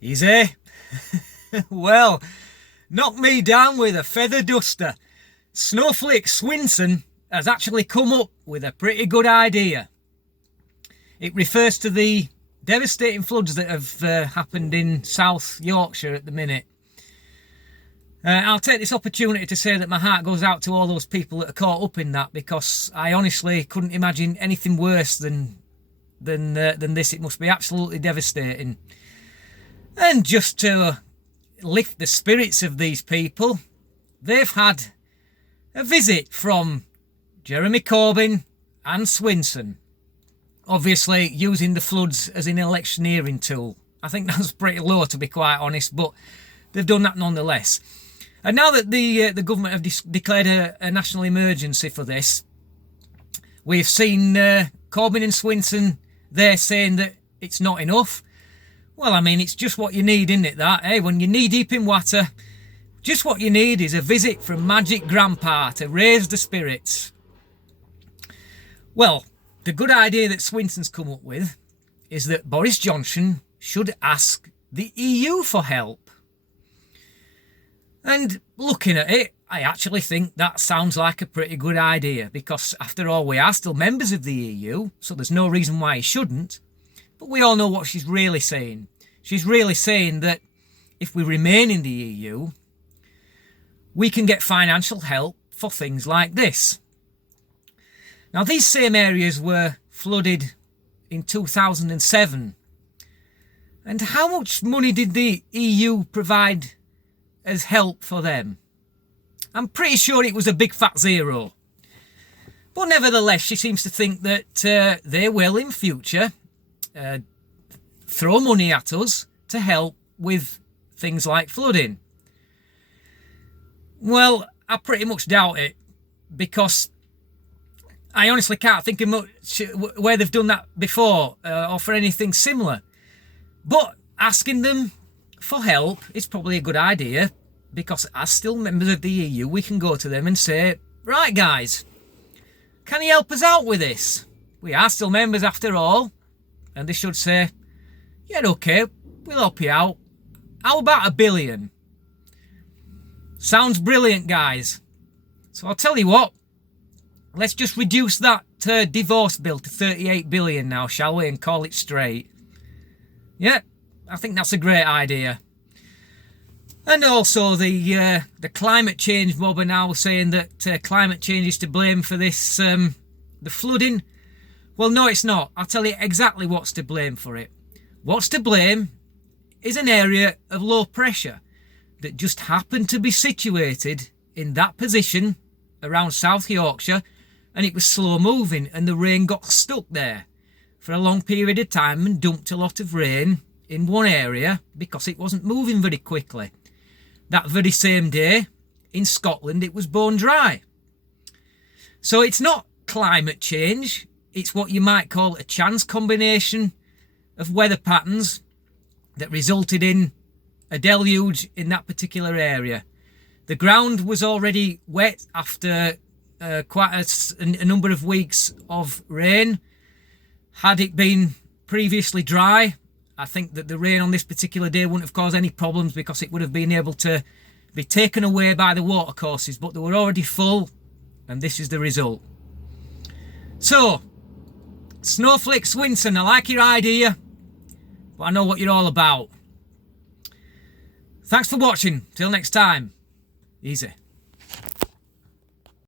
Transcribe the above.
Easy. Well, knock me down with a feather duster. Snowflake Swinson has actually come up with a pretty good idea. It refers to the devastating floods that have happened in South Yorkshire at the minute. I'll take this opportunity to say that my heart goes out to all those people that are caught up in that, because I honestly couldn't imagine anything worse than this. It must be absolutely devastating. And just to lift the spirits of these people, they've had a visit from Jeremy Corbyn and Swinson, obviously using the floods as an electioneering tool. I think that's pretty low, to be quite honest, but they've done that nonetheless. And now that the government have declared a national emergency for this, we've seen Corbyn and Swinson there saying that it's not enough. Well, I mean, it's just what you need, isn't it, that? Hey, when you're knee-deep in water, just what you need is a visit from Magic Grandpa to raise the spirits. Well, the good idea that Swinson's come up with is that Boris Johnson should ask the EU for help. And looking at it, I actually think that sounds like a pretty good idea, because after all, we are still members of the EU, so there's no reason why he shouldn't. But we all know what she's really saying. She's really saying that if we remain in the EU, we can get financial help for things like this. Now, these same areas were flooded in 2007. And how much money did the EU provide as help for them? I'm pretty sure it was a big fat zero. But nevertheless, she seems to think that they will in future throw money at us to help with things like flooding. Well, I pretty much doubt it, because I honestly can't think of much where they've done that before or for anything similar. But asking them for help is probably a good idea, because as still members of the EU, we can go to them and say, right guys, can you help us out with this? We are still members after all. And they should say, yeah, okay, we'll help you out. How about £1 billion? Sounds brilliant, guys. So I'll tell you what, let's just reduce that divorce bill to 38 billion now, shall we, and call it straight. Yeah, I think that's a great idea. And also the climate change mob are now saying that climate change is to blame for this, the flooding. Well, no, it's not. I'll tell you exactly what's to blame for it. What's to blame is an area of low pressure that just happened to be situated in that position around South Yorkshire, and it was slow moving, and the rain got stuck there for a long period of time and dumped a lot of rain in one area because it wasn't moving very quickly. That very same day in Scotland, it was bone dry. So it's not climate change. It's what you might call a chance combination of weather patterns that resulted in a deluge in that particular area. The ground was already wet after quite a number of weeks of rain. Had it been previously dry, I think that the rain on this particular day wouldn't have caused any problems, because it would have been able to be taken away by the watercourses, but they were already full, and this is the result. So, Snowflake Swinson, I like your idea, but I know what you're all about. Thanks for watching. Till next time. Easy.